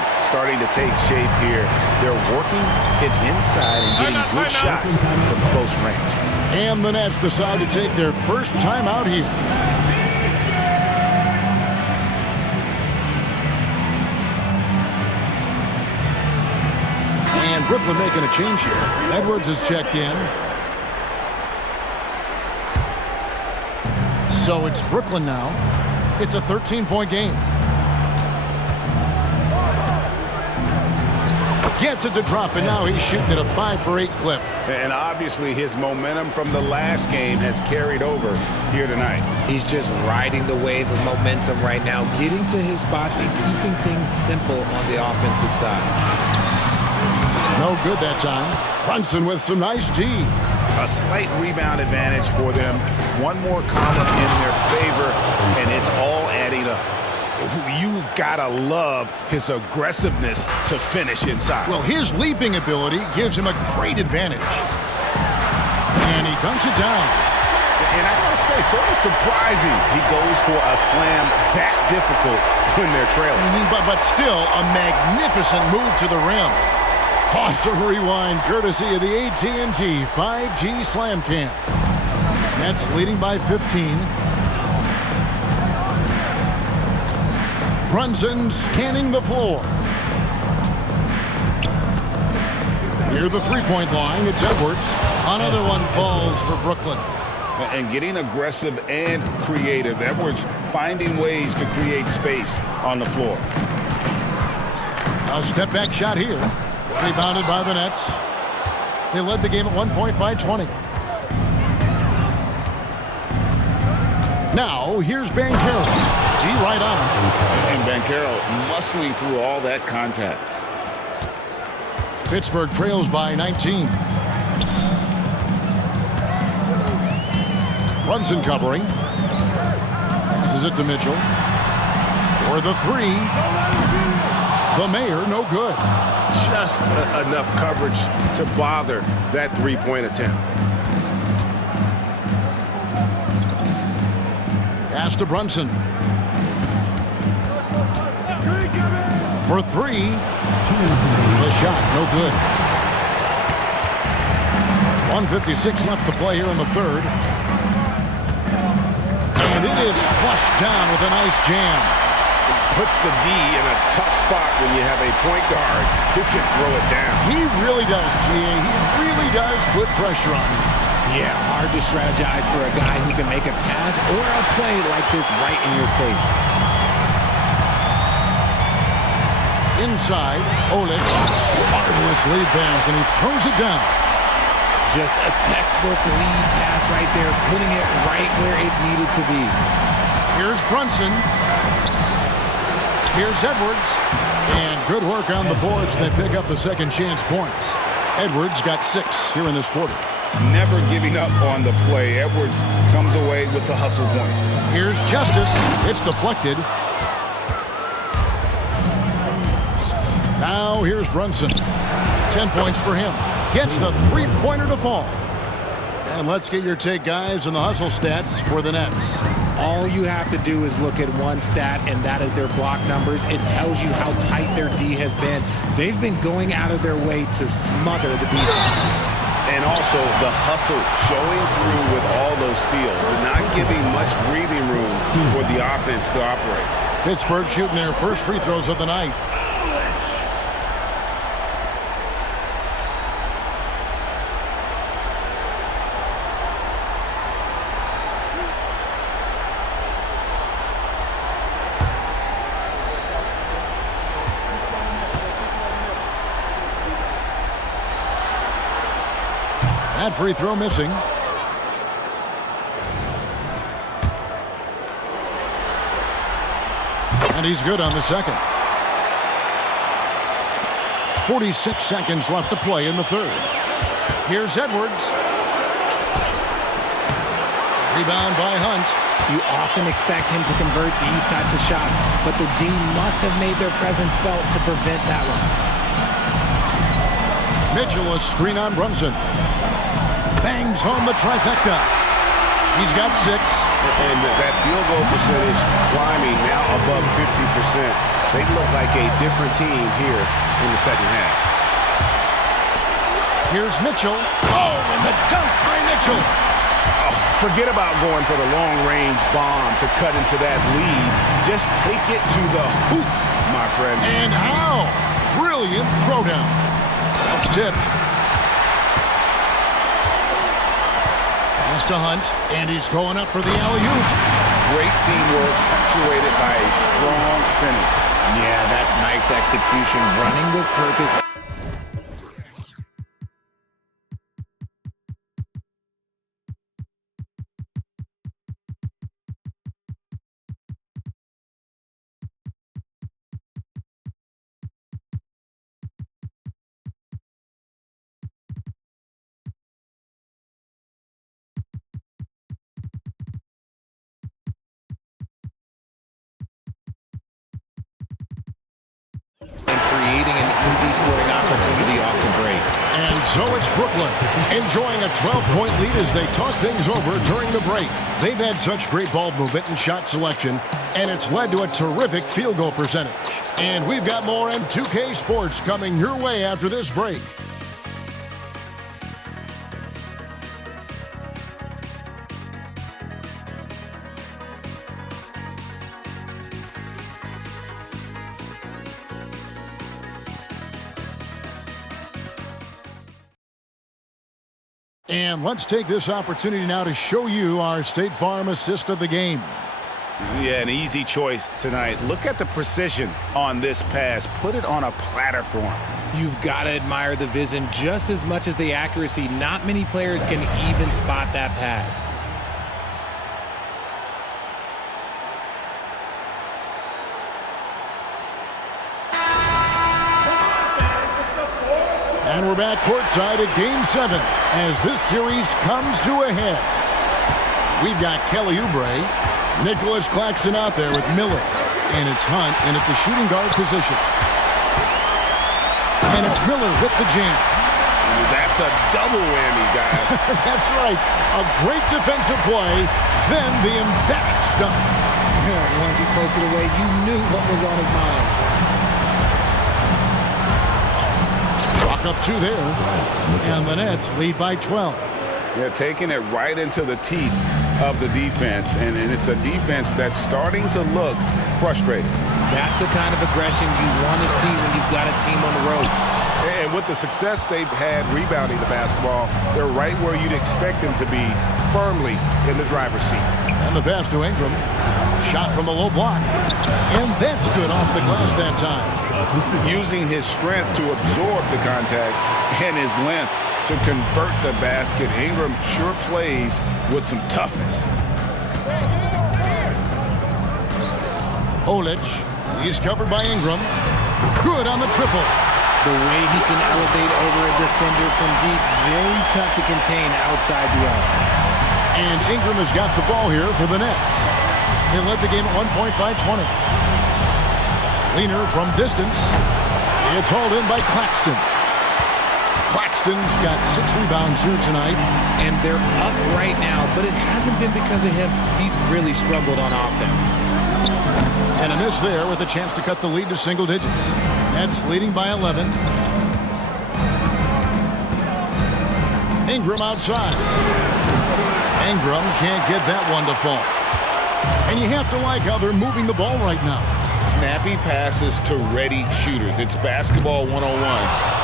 pattern starting to take shape here. They're working it inside and getting good shots from close range. And the Nets decide to take their first time out here. And Brooklyn making a change here. Edwards is checked in. So it's Brooklyn now. It's a 13-point game. Gets it to drop, and now he's shooting at a 5 for 8 clip. And obviously his momentum from the last game has carried over here tonight. He's just riding the wave of momentum right now, getting to his spots and keeping things simple on the offensive side. No good that time. Brunson with some nice D. A slight rebound advantage for them. One more column in their favor, and it's all adding up. You gotta love his aggressiveness to finish inside. Well, his leaping ability gives him a great advantage. And he dunks it down. And I gotta say, sort of surprising he goes for a slam that difficult when they're trailing. But still, a magnificent move to the rim. Awesome rewind, courtesy of the AT&T 5G Slam Cam. Nets leading by 15. Brunson scanning the floor. Near the three-point line, it's Edwards. Another one falls for Brooklyn. And getting aggressive and creative. Edwards finding ways to create space on the floor. A step-back shot here. Rebounded by the Nets. They led the game at 1 point by 20. Now, here's Banchero. D right on him. And Banchero muscling through all that contact. Pittsburgh trails by 19. Brunson covering. Passes it to Mitchell. For the three. The Mayor, no good. Just enough coverage to bother that three-point attempt. Pass to Brunson. For three. The shot, no good. 1:56 left to play here in the third. And it is flushed down with a nice jam. Puts the D in a tough spot when you have a point guard who can throw it down. He really does, GA. He really does put pressure on him. Yeah, hard to strategize for a guy who can make a pass or a play like this right in your face. Inside, Oleg. Marvelous lead pass, and he throws it down. Just a textbook lead pass right there, putting it right where it needed to be. Here's Brunson. Here's Edwards. And good work on the boards. They pick up the second chance points. Edwards got 6 here in this quarter. Never giving up on the play. Edwards comes away with the hustle points. Here's Justice. It's deflected. Now here's Brunson. 10 points for him. Gets the three-pointer to fall. And let's get your take, guys, on the hustle stats for the Nets. All you have to do is look at one stat, and that is their block numbers. It tells you how tight their D has been. They've been going out of their way to smother the defense. And also the hustle showing through with all those steals. They're not giving much breathing room for the offense to operate. Pittsburgh shooting their first free throws of the night. That free throw missing. And he's good on the second. 46 seconds left to play in the third. Here's Edwards. Rebound by Hunt. You often expect him to convert these types of shots, but the D must have made their presence felt to prevent that one. Mitchell, a screen on Brunson. Bangs home the trifecta. He's got 6. And that field goal percentage climbing now above 50%. They look like a different team here in the second half. Here's Mitchell. Oh, and the dunk by Mitchell. Oh, forget about going for the long-range bomb to cut into that lead. Just take it to the hoop, my friend. And how? Brilliant throwdown. That's tipped. Pass to Hunt, and he's going up for the alley-oop. Great teamwork, punctuated by a strong finish. Yeah, that's nice execution, running with purpose. Creating an easy scoring opportunity off the break. And so it's Brooklyn enjoying a 12-point lead as they talk things over during the break. They've had such great ball movement and shot selection, and it's led to a terrific field goal percentage. And we've got more M2K Sports coming your way after this break. And let's take this opportunity now to show you our State Farm assist of the game. Yeah, an easy choice tonight. Look at the precision on this pass. Put it on a platter for him. You've got to admire the vision just as much as the accuracy. Not many players can even spot that pass. And we're back courtside at Game 7 as this series comes to a head. We've got Kelly Oubre, Nicholas Claxton out there with Miller, and it's Hunt in at the shooting guard position. And it's Miller with the jam. That's a double whammy, guys. That's right. A great defensive play, then the emphatic stuff. Once he poked it away, you knew what was on his mind. Up 2 there, and the Nets lead by 12. Yeah, taking it right into the teeth of the defense, and it's a defense that's starting to look frustrated. That's the kind of aggression you want to see when you've got a team on the ropes. And with the success they've had rebounding the basketball, they're right where you'd expect them to be, firmly in the driver's seat. And the pass to Ingram. Shot from the low block. And that's good off the glass that time. Using his strength to absorb the contact and his length to convert the basket. Ingram sure plays with some toughness. Olic, he's covered by Ingram. Good on the triple. The way he can elevate over a defender from deep, very tough to contain outside the arc. And Ingram has got the ball here for the Nets. They led the game at 1 point by 20. Leaner from distance. It's hauled in by Claxton. Claxton's got 6 rebounds here tonight. And they're up right now, but it hasn't been because of him. He's really struggled on offense. And a miss there with a chance to cut the lead to single digits. Nets leading by 11. Ingram outside. Ingram can't get that one to fall. And you have to like how they're moving the ball right now. Snappy passes to ready shooters. It's basketball 101,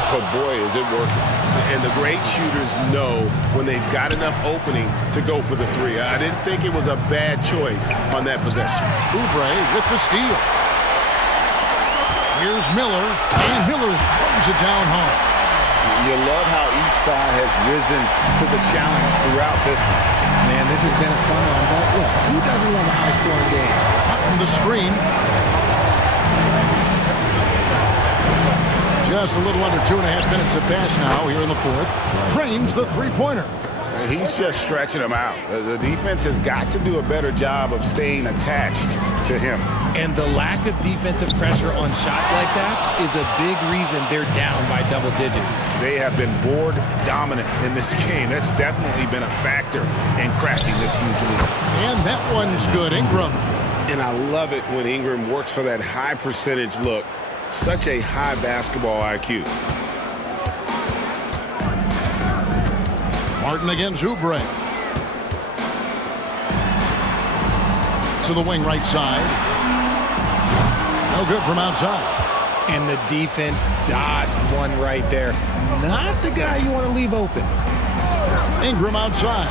but boy, is it working. And the great shooters know when they've got enough opening to go for the 3. I didn't think it was a bad choice on that possession. Oubre with the steal. Here's Miller, and Miller throws it down home. You love how each side has risen to the challenge throughout this one. Man, this has been a fun one, but look, who doesn't love a high-scoring game? Out from the screen. Just a little under 2.5 minutes of pass now here in the fourth. Trains the three-pointer. He's just stretching them out. The defense has got to do a better job of staying attached to him. And the lack of defensive pressure on shots like that is a big reason they're down by double digits. They have been board dominant in this game. That's definitely been a factor in cracking this huge lead. And that one's good, Ingram. And I love it when Ingram works for that high percentage look. Such a high basketball IQ. Martin against Oubre. To the wing right side. No good from outside. And the defense dodged one right there. Not the guy you want to leave open. Ingram outside.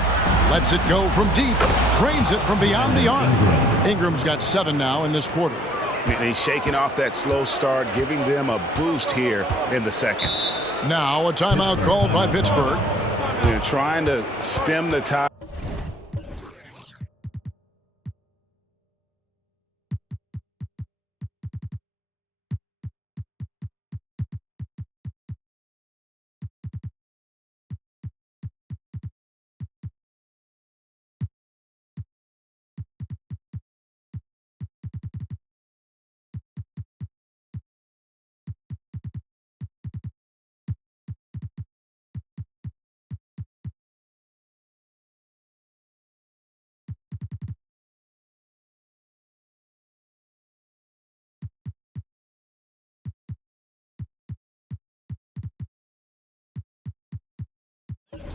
Lets it go from deep. Drains it from beyond the arc. Ingram's got 7 now in this quarter. And he's shaking off that slow start, giving them a boost here in the second. Now a timeout called by Pittsburgh. They're trying to stem the tide.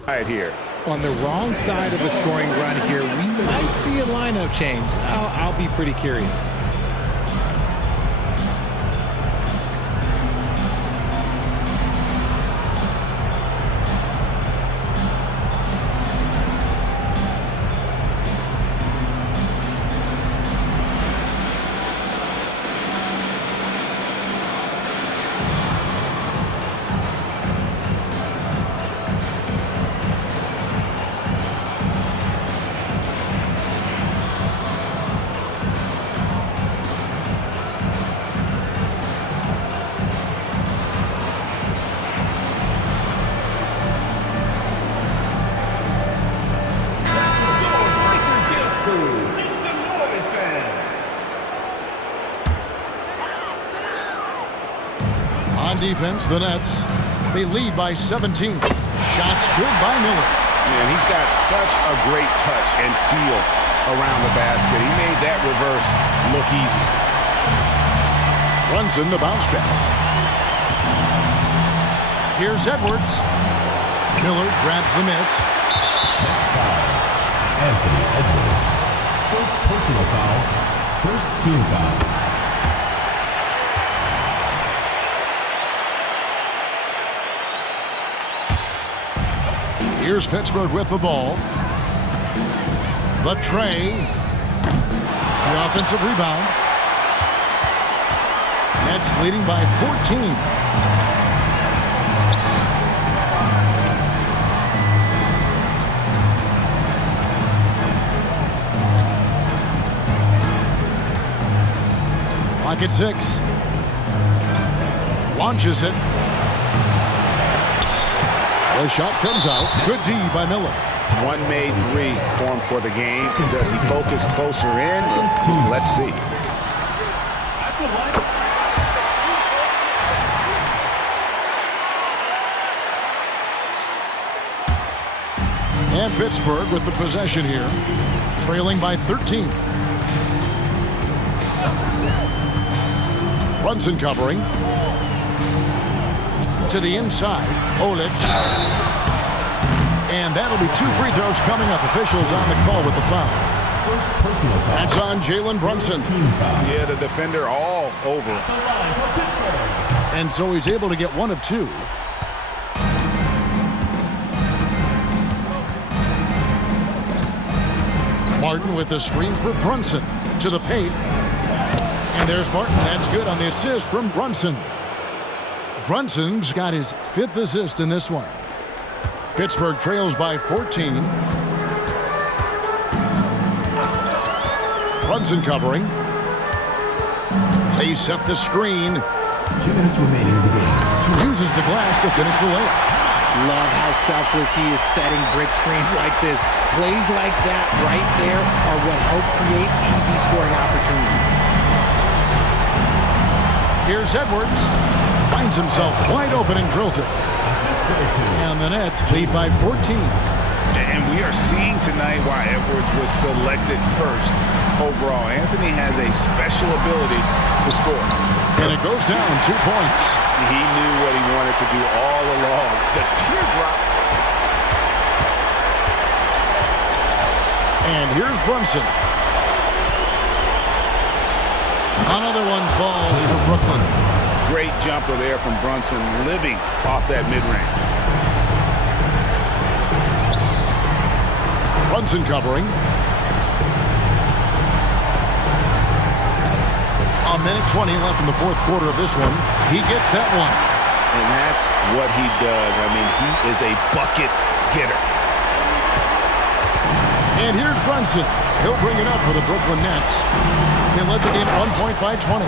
Right here. On the wrong side of a scoring run here, we might see a lineup change. I'll be pretty curious. On defense, the Nets. They lead by 17. Shots good by Miller. Man, he's got such a great touch and feel around the basket. He made that reverse look easy. Runs in the bounce pass. Here's Edwards. Miller grabs the miss. Next foul, Anthony Edwards. First personal foul, first team foul. Here's Pittsburgh with the ball. The tray. The offensive rebound. Nets leading by 14. Clock at 6. Launches it. The shot comes out. Good D by Miller. One made three for him for the game. Does he focus closer in? Let's see. And Pittsburgh with the possession here, trailing by 13. Brunson covering. To the inside, Olic. And that'll be 2 free throws coming up. Officials on the call with the foul. First personal foul. That's on Jalen Brunson. Team foul. Yeah, the defender all over. And so he's able to get 1 of 2. Martin with the screen for Brunson. To the paint. And there's Martin. That's good on the assist from Brunson. Brunson's got his 5th assist in this one. Pittsburgh trails by 14. Brunson covering. They set the screen. 2 minutes remaining in the game. Uses the glass to finish the layup. Love how selfless he is setting brick screens like this. Plays like that right there are what help create easy scoring opportunities. Here's Edwards. Finds himself wide open and drills it. Assist player 2. And the Nets lead by 14. And we are seeing tonight why Edwards was selected first overall. Anthony has a special ability to score. And it goes down 2 points. He knew what he wanted to do all along. The teardrop. And here's Brunson. Another one falls for Brooklyn. Great jumper there from Brunson, living off that mid-range. Brunson covering. A minute 20 left in the fourth quarter of this one. He gets that one. And that's what he does. I mean, he is a bucket getter. And here's Brunson. He'll bring it up for the Brooklyn Nets. They led the game at 1 point by 20.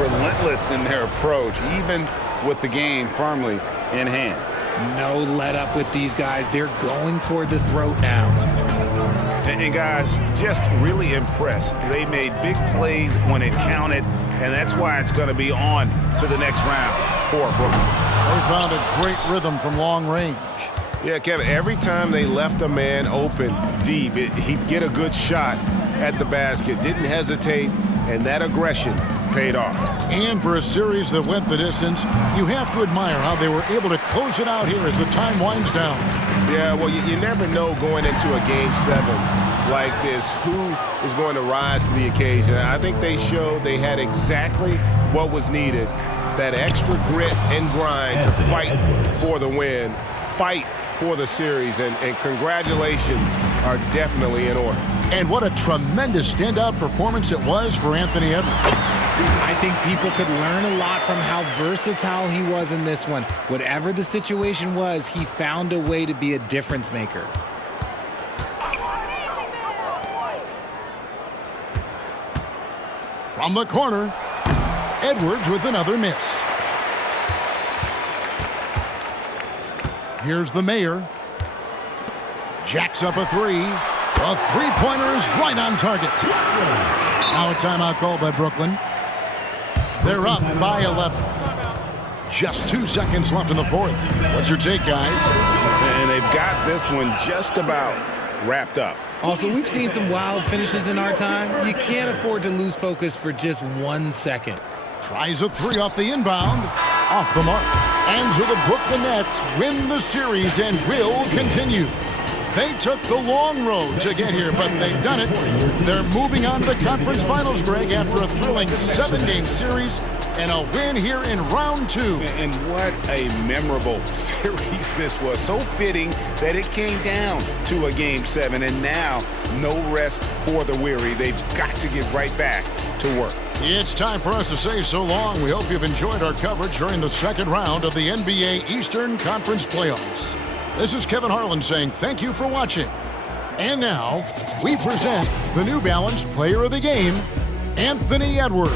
Relentless in their approach, even with the game firmly in hand. No let up with these guys. They're going for the throat now. And guys, just really impressed. They made big plays when it counted, and that's why it's going to be on to the next round for Brooklyn. They found a great rhythm from long range. Yeah, Kevin, every time they left a man open deep, he'd get a good shot at the basket. Didn't hesitate, and that aggression paid off. And for a series that went the distance, you have to admire how they were able to close it out here as the time winds down. Yeah, well, you never know going into a Game 7 like this who is going to rise to the occasion. I think they showed they had exactly what was needed, that extra grit and grind to fight for the win, fight for the series, and congratulations are definitely in order. And what a tremendous standout performance it was for Anthony Edwards. I think people could learn a lot from how versatile he was in this one. Whatever the situation was, he found a way to be a difference maker. From the corner, Edwards with another miss. Here's the mayor. Jacks up a three. A three-pointer is right on target. Now a timeout called by Brooklyn. They're up by 11. Just 2 seconds left in the fourth. What's your take, guys? And they've got this one just about wrapped up. Also, we've seen some wild finishes in our time. You can't afford to lose focus for just 1 second. Tries a three off the inbound. Off the mark. And so the Brooklyn Nets win the series and will continue. They took the long road to get here, but they've done it. They're moving on to the conference finals, Greg, after a thrilling 7-game series and a win here in round 2. And what a memorable series this was. So fitting that it came down to a Game 7, and now no rest for the weary. They've got to get right back to work. It's time for us to say so long. We hope you've enjoyed our coverage during the second round of the NBA Eastern Conference Playoffs. This is Kevin Harlan saying thank you for watching. And now, we present the New Balance Player of the Game, Anthony Edwards.